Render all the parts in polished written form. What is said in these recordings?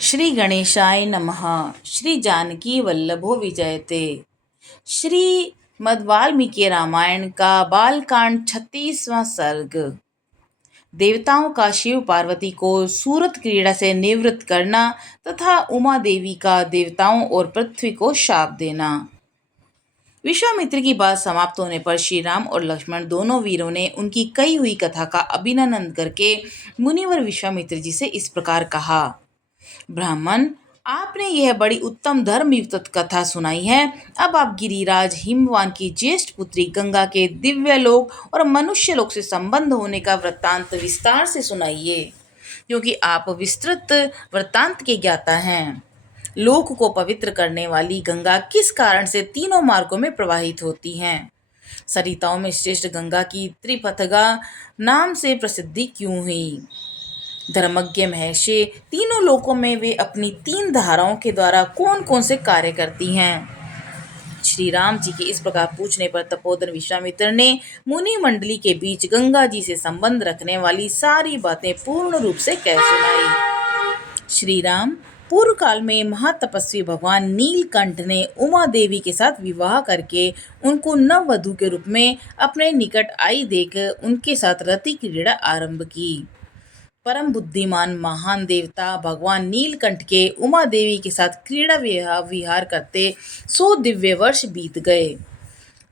श्री गणेशाय नमः। श्री जानकी वल्लभो विजयते। श्री वाल्मीकि रामायण का बालकांड 36वां सर्ग। देवताओं का शिव पार्वती को सूरत क्रीड़ा से निवृत्त करना तथा उमा देवी का देवताओं और पृथ्वी को शाप देना। विश्वामित्र की बात समाप्त होने पर श्री राम और लक्ष्मण दोनों वीरों ने उनकी कही हुई कथा का अभिनंदन करके मुनिवर विश्वामित्र जी से इस प्रकार कहा। ब्राह्मण, आपने यह बड़ी उत्तम धर्मयुक्त कथा सुनाई है। अब आप गिरिराज हिमवान की ज्येष्ठ पुत्री गंगा के दिव्य लोक और मनुष्य लोक से संबंध होने का वृत्तांत विस्तार से सुनाइए, क्योंकि आप विस्तृत वृत्तांत के ज्ञाता हैं। लोक को पवित्र करने वाली गंगा किस कारण से तीनों मार्गों में प्रवाहित होती हैं? सरिताओं में श्रेष्ठ गंगा की त्रिपथगा नाम से प्रसिद्धि क्यों हुई? धर्मज्ञ महर्षि, तीनों लोकों में वे अपनी 3 धाराओं के द्वारा कौन कौन से कार्य करती हैं? श्री राम जी के इस प्रकार पूछने पर तपोधन विश्वामित्र ने मुनि मंडली के बीच गंगा जी से संबंध रखने वाली सारी बातें पूर्ण रूप से कह सुनाई। श्री राम, पूर्व काल में महातपस्वी भगवान नीलकंठ ने उमा देवी के साथ विवाह करके उनको नववधू के रूप में अपने निकट आई देख उनके साथ रति क्रीड़ा आरंभ की। परम बुद्धिमान महान देवता भगवान नीलकंठ के उमा देवी के साथ क्रीड़ा विहार करते 100 दिव्य वर्ष बीत गए।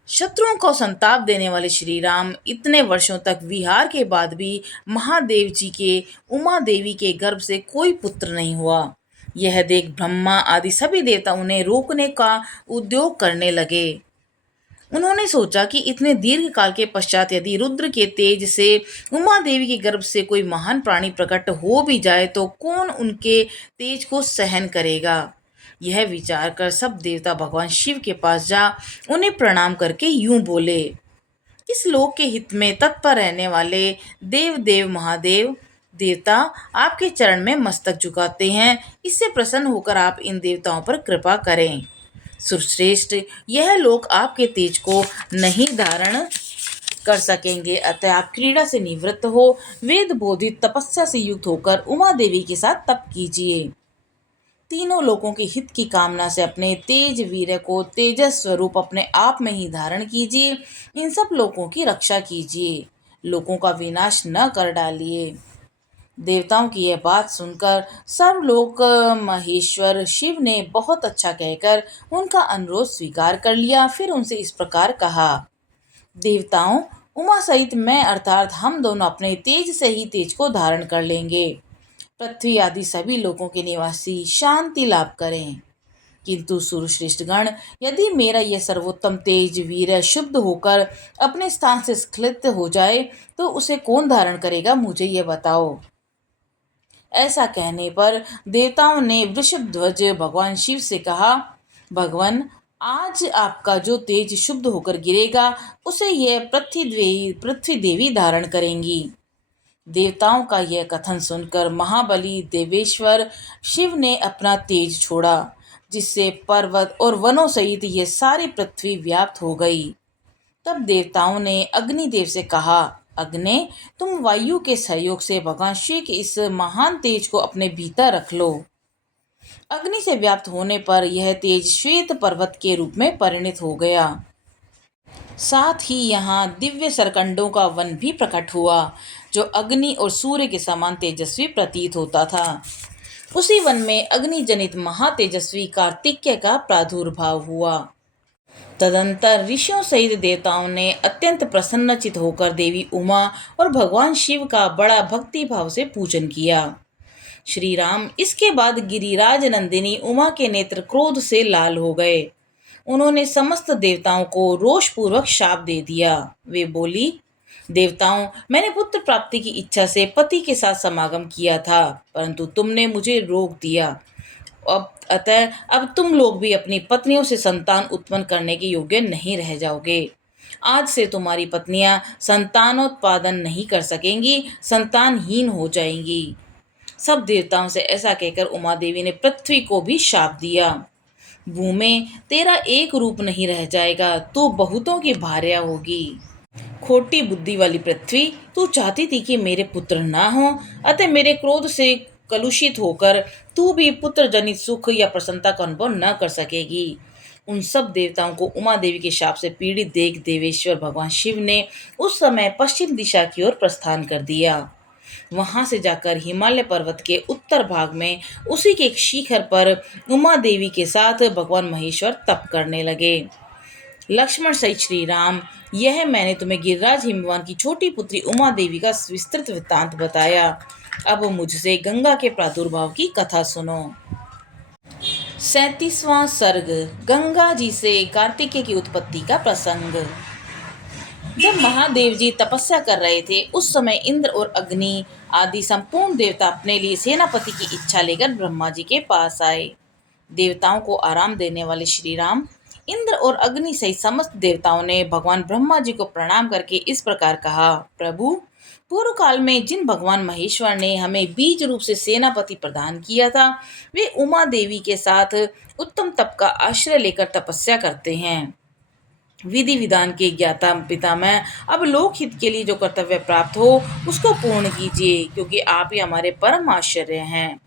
शत्रुओं को संताप देने वाले श्री राम इतने वर्षों तक विहार के बाद भी महादेव जी के उमा देवी के गर्भ से कोई पुत्र नहीं हुआ। यह देख ब्रह्मा आदि सभी देवता उन्हें रोकने का उद्योग करने लगे। उन्होंने सोचा कि इतने दीर्घ काल के पश्चात यदि रुद्र के तेज से उमा देवी के गर्भ से कोई महान प्राणी प्रकट हो भी जाए तो कौन उनके तेज को सहन करेगा। यह विचार कर सब देवता भगवान शिव के पास जा उन्हें प्रणाम करके यूं बोले। इस लोक के हित में तत्पर रहने वाले देव महादेव देवता आपके चरण में मस्तक झुकाते हैं। इससे प्रसन्न होकर आप इन देवताओं पर कृपा करें। सुरश्रेष्ठ, यह लोक आपके तेज को नहीं धारण कर सकेंगे, अतः आप क्रीड़ा से निवृत्त हो वेद बोधित तपस्या से युक्त होकर उमा देवी के साथ तप कीजिए। तीनों लोकों के हित की कामना से अपने तेज वीर्य को तेजस स्वरूप अपने आप में ही धारण कीजिए। इन सब लोकों की रक्षा कीजिए, लोकों का विनाश न कर डालिए। देवताओं की यह बात सुनकर सर्वलोक महेश्वर शिव ने बहुत अच्छा कहकर उनका अनुरोध स्वीकार कर लिया। फिर उनसे इस प्रकार कहा। देवताओं, उमा सहित मैं अर्थात हम दोनों अपने तेज से ही तेज को धारण कर लेंगे। पृथ्वी आदि सभी लोकों के निवासी शांति लाभ करें। किंतु सुरश्रेष्ठगण, यदि मेरा यह सर्वोत्तम तेज वीर शुद्ध होकर अपने स्थान से स्खलित हो जाए तो उसे कौन धारण करेगा, मुझे यह बताओ। ऐसा कहने पर देवताओं ने वृषभ ध्वज भगवान शिव से कहा, भगवान, आज आपका जो तेज शुद्ध होकर गिरेगा उसे यह पृथ्वी देवी धारण करेंगी। देवताओं का यह कथन सुनकर महाबली देवेश्वर शिव ने अपना तेज छोड़ा, जिससे पर्वत और वनों सहित यह सारी पृथ्वी व्याप्त हो गई। तब देवताओं ने अग्निदेव से कहा, अग्नि, तुम वायु के सहयोग से भगवान शिव के इस महान तेज को अपने भीतर रख लो। अग्नि से व्याप्त होने पर यह तेज श्वेत पर्वत के रूप में परिणित हो गया। साथ ही यहाँ दिव्य सरकंडों का वन भी प्रकट हुआ, जो अग्नि और सूर्य के समान तेजस्वी प्रतीत होता था। उसी वन में अग्नि जनित महातेजस्वी कार्तिकेय का प्रादुर्भाव हुआ। तदंतर ऋषियों सहित देवताओं ने अत्यंत प्रसन्नचित होकर देवी उमा और भगवान शिव का बड़ा भक्ति भाव से पूजन किया। श्री राम इसके बाद गिरिराज नंदिनी उमा के नेत्र क्रोध से लाल हो गए। उन्होंने समस्त देवताओं को रोषपूर्वक शाप दे दिया। वे बोली, देवताओं, मैंने पुत्र प्राप्ति की इच्छा से पति के साथ समागम किया था, परंतु तुमने मुझे रोक दिया। अब तुम लोग भी अपनी पत्नियों से संतान उत्पन्न करने के योग्य नहीं रह जाओगे। आज से तुम्हारी पत्नियां संतानोत्पादन नहीं कर सकेंगी, संतानहीन हो जाएंगी। सब देवताओं से ऐसा कहकर उमा देवी ने पृथ्वी को भी शाप दिया। भूमि, तेरा एक रूप नहीं रह जाएगा, तू बहुतों की भार्या होगी। खोटी बुद्धि वाली पृथ्वी, तू चाहती थी कि मेरे पुत्र ना हो, अतः मेरे क्रोध से कलुषित होकर तू भी पुत्र जनित सुख या प्रसन्नता का अनुभव न कर सकेगी। उन सब देवताओं को उमा देवी के शाप से पीड़ित देख देवेश्वर भगवान शिव ने उस समय पश्चिम दिशा की ओर प्रस्थान कर दिया। वहां से जाकर हिमालय पर्वत के उत्तर भाग में उसी के एक शिखर पर उमा देवी के साथ भगवान महेश्वर तप करने लगे। लक्ष्मण सहित श्री राम, यह मैंने तुम्हें गिरिराज हिमवान की छोटी पुत्री उमा देवी का विस्तृत वृत्तांत बताया। अब मुझसे गंगा के प्रादुर्भाव की कथा सुनो। 37वां सर्ग, गंगा जी से कार्तिकेय की उत्पत्ति का प्रसंग। जब महादेव जी तपस्या कर रहे थे उस समय इंद्र और अग्नि आदि संपूर्ण देवता अपने लिए सेनापति की इच्छा लेकर ब्रह्मा जी के पास आए। देवताओं को आराम देने वाले श्री राम, इंद्र और अग्नि सहित समस्त देवताओं ने भगवान ब्रह्मा जी को प्रणाम करके इस प्रकार कहा, प्रभु, पूर्व काल में जिन भगवान महेश्वर ने हमें बीज रूप से सेनापति प्रदान किया था, वे उमा देवी के साथ उत्तम तप का आश्रय लेकर तपस्या करते हैं। विधि विधान के ज्ञाता पितामह, अब लोक हित के लिए जो कर्तव्य प्राप्त हो उसको पूर्ण कीजिए, क्योंकि आप ही हमारे परम आश्चर्य हैं।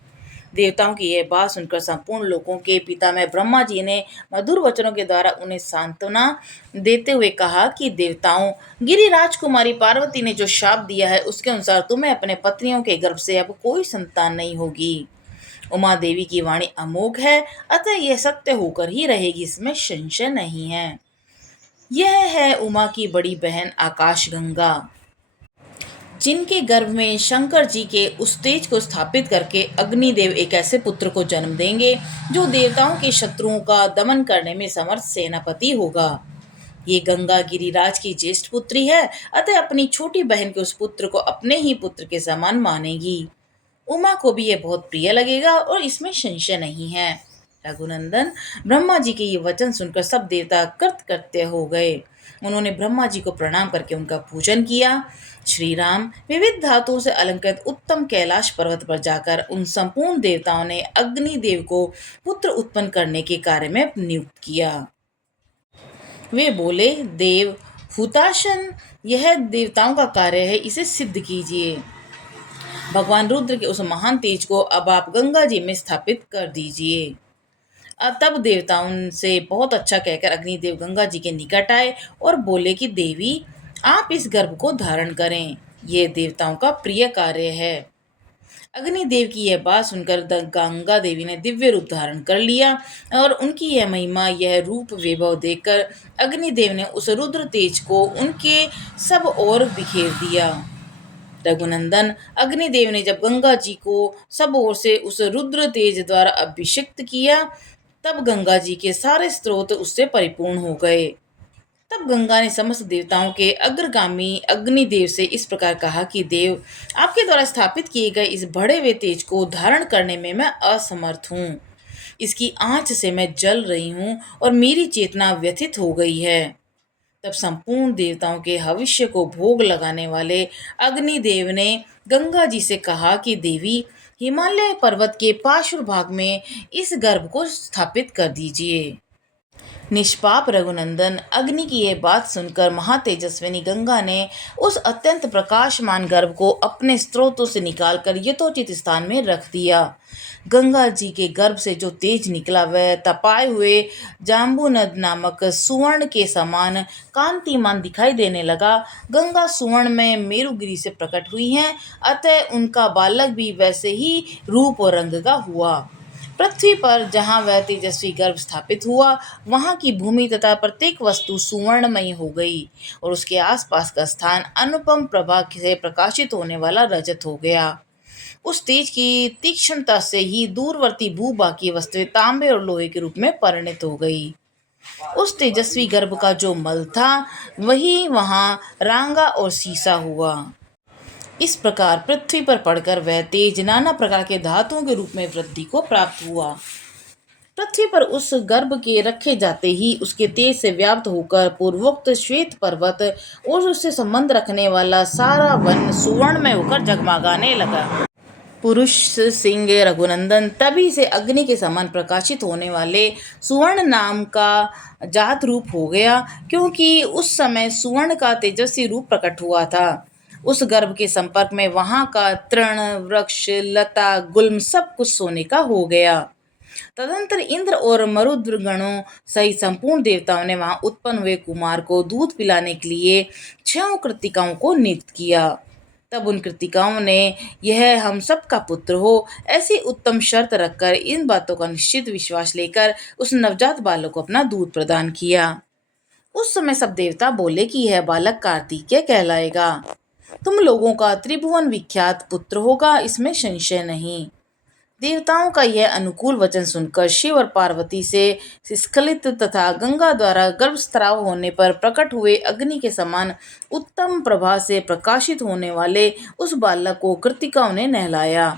देवताओं की यह बात सुनकर संपूर्ण लोकों के पितामह ब्रह्मा जी ने मधुर वचनों के द्वारा उन्हें सांत्वना देते हुए कहा कि देवताओं, गिरिराज कुमारी पार्वती ने जो शाप दिया है उसके अनुसार तुम्हें अपने पत्नियों के गर्भ से अब कोई संतान नहीं होगी। उमा देवी की वाणी अमोघ है, अतः यह सत्य होकर ही रहेगी, इसमें संशय नहीं है। यह है उमा की बड़ी बहन आकाशगंगा, जिनके गर्भ में शंकर जी के उस तेज को स्थापित करके अग्निदेव एक ऐसे पुत्र को जन्म देंगे जो देवताओं के शत्रुओं का दमन करने में समर्थ सेनापति होगा। ये गंगा गिरिराज की ज्येष्ठ पुत्री है, अतः अपनी छोटी बहन के उस पुत्र को अपने ही पुत्र के समान मानेगी। उमा को भी यह बहुत प्रिय लगेगा और इसमें संशय नहीं है। रघुनंदन, ब्रह्मा जी के ये वचन सुनकर सब देवता कृतकृत्य हो गए। उन्होंने ब्रह्मा जी को प्रणाम करके उनका पूजन किया। श्री राम विविध धातुओं से अलंकृत उत्तम कैलाश पर्वत पर जाकर उन संपूर्ण देवताओं ने अग्निदेव को पुत्र उत्पन्न करने के कार्य में नियुक्त किया। वे बोले, देव हुताशन, यह देवताओं का कार्य है, इसे सिद्ध कीजिए। भगवान रुद्र के उस महान तेज को अब आप गंगा जी में स्थापित कर दीजिए। तब देवताओं से बहुत अच्छा कहकर अग्निदेव गंगा जी के निकट आए और बोले कि देवी, आप इस गर्भ को धारण करें, यह देवताओं का प्रिय कार्य है। अग्निदेव की यह बात सुनकर गंगा देवी ने दिव्य रूप धारण कर लिया और उनकी यह महिमा, यह रूप वैभव देखकर अग्निदेव ने उस रुद्र तेज को उनके सब ओर बिखेर दिया। रघुनंदन, अग्निदेव ने जब गंगा जी को सब ओर से उस रुद्र तेज द्वारा अभिषिक्त किया, तब गंगा जी के सारे स्रोत उससे परिपूर्ण हो गए। तब गंगा ने समस्त देवताओं के अग्रगामी अग्निदेव से इस प्रकार कहा कि देव, आपके द्वारा स्थापित किए गए इस बढ़े हुए तेज को धारण करने में मैं असमर्थ हूँ। इसकी आंच से मैं जल रही हूँ और मेरी चेतना व्यथित हो गई है। तब संपूर्ण देवताओं के भविष्य को भोग लगाने वाले अग्निदेव ने गंगा जी से कहा कि देवी, हिमालय पर्वत के पार्श्व भाग में इस गर्भ को स्थापित कर दीजिए। निष्पाप रघुनंदन, अग्नि की यह बात सुनकर महातेजस्विनी गंगा ने उस अत्यंत प्रकाशमान गर्भ को अपने स्रोतों से निकालकर यथोचित स्थान में रख दिया। गंगा जी के गर्भ से जो तेज निकला वह तपाए हुए जाम्बूनद नामक सुवर्ण के समान कांतिमान दिखाई देने लगा। गंगा सुवर्ण में मेरुगिरी से प्रकट हुई हैं, अतः उनका बालक भी वैसे ही रूप और रंग का हुआ। पृथ्वी पर जहाँ वह तेजस्वी गर्भ स्थापित हुआ, वहाँ की भूमि तथा प्रत्येक वस्तु सुवर्णमयी हो गई और उसके आसपास का स्थान अनुपम प्रभा से प्रकाशित होने वाला रजत हो गया। उस तेज की तीक्ष्णता से ही दूरवर्ती भूभाग की वस्तुएं तांबे और लोहे के रूप में परिणित हो गई। उस तेजस्वी गर्भ का जो मल था, वही वहाँ रांगा और सीसा हुआ। इस प्रकार पृथ्वी पर पड़कर वह तेज नाना प्रकार के धातुओं के रूप में वृद्धि को प्राप्त हुआ। पृथ्वी पर उस गर्भ के रखे जाते ही उसके तेज से व्याप्त होकर पूर्वोक्त श्वेत पर्वत और उससे संबंध रखने वाला सारा वन सुवर्ण में होकर जगमगाने लगा। पुरुष सिंह रघुनंदन, तभी से अग्नि के समान प्रकाशित होने वाले सुवर्ण नाम का जात रूप हो गया, क्योंकि उस समय सुवर्ण का तेजस्वी रूप प्रकट हुआ था। उस गर्भ के संपर्क में वहां का तृण, वृक्ष, लता, गुल्म सब कुछ सोने का हो गया। तदंतर इंद्र और मरुद्र गणों सहित संपूर्ण देवताओं ने वहां उत्पन्न हुए कुमार को दूध पिलाने के लिए 6 कृतिकाओं को नियुक्त किया। तब उन कृतिकाओं ने यह हम सब का पुत्र हो ऐसी उत्तम शर्त रखकर इन बातों का निश्चित विश्वास लेकर उस नवजात बालक को अपना दूध प्रदान किया। उस समय सब देवता बोले कि यह बालक कार्तिकेय कहलाएगा। तुम लोगों का त्रिभुवन विख्यात पुत्र होगा, इसमें संशय नहीं। देवताओं का यह अनुकूल वचन सुनकर शिव और पार्वती से स्खलित तथा गंगा द्वारा गर्भस्राव होने पर प्रकट हुए अग्नि के समान उत्तम प्रभा से प्रकाशित होने वाले उस बालक को कृतिकाओं ने नहलाया।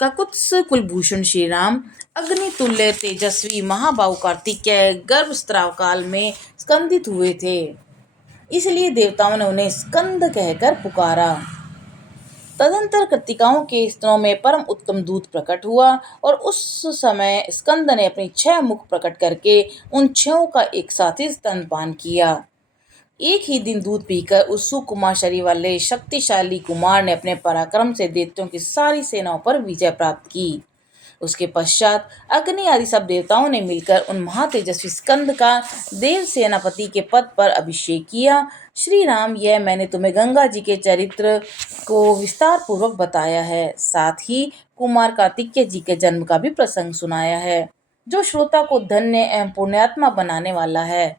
काकुत्स कुलभूषण श्री राम अग्नि तुल्य तेजस्वी महाबाहु कार्तिकेय गर्भस्राव काल में स्कंदित हुए थे, इसलिए देवताओं ने उन्हें स्कंद कहकर पुकारा। तदंतर कृतिकाओं के स्तनों में परम उत्तम दूध प्रकट हुआ और उस समय स्कंद ने अपनी 6 मुख प्रकट करके उन 6 का एक साथ ही स्तनपान किया। एक ही दिन दूध पीकर उस सुकुमार शरीर वाले शक्तिशाली कुमार ने अपने पराक्रम से दैत्यों की सारी सेनाओं पर विजय प्राप्त की। उसके पश्चात अग्नि आदि सब देवताओं ने मिलकर उन महातेजस्वी स्कंद का देव सेनापति के पद पर अभिषेक किया। श्री राम, यह मैंने तुम्हें गंगा जी के चरित्र को विस्तार पूर्वक बताया है, साथ ही कुमार कार्तिकेय जी के जन्म का भी प्रसंग सुनाया है, जो श्रोता को धन्य एवं पुण्यात्मा बनाने वाला है।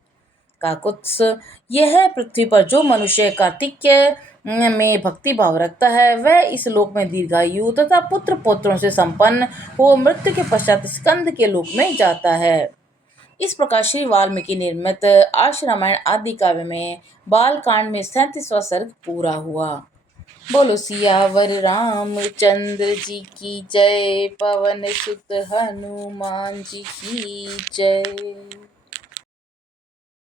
काकुत्स, यह पृथ्वी पर जो मनुष्य कार्तिकेय में भक्ति भाव रखता है वह इस लोक में दीर्घायु तथा पुत्र पौत्रों से संपन्न हो मृत्यु के पश्चात स्कंद के लोक में जाता है। इस प्रकार श्री वाल्मीकि निर्मित आर्ष रामायण आदि काव्य में बालकांड में 37वां सर्ग पूरा हुआ। बोलो सियावर रामचंद्र जी की जय, पवन सुत हनुमान जी की जय।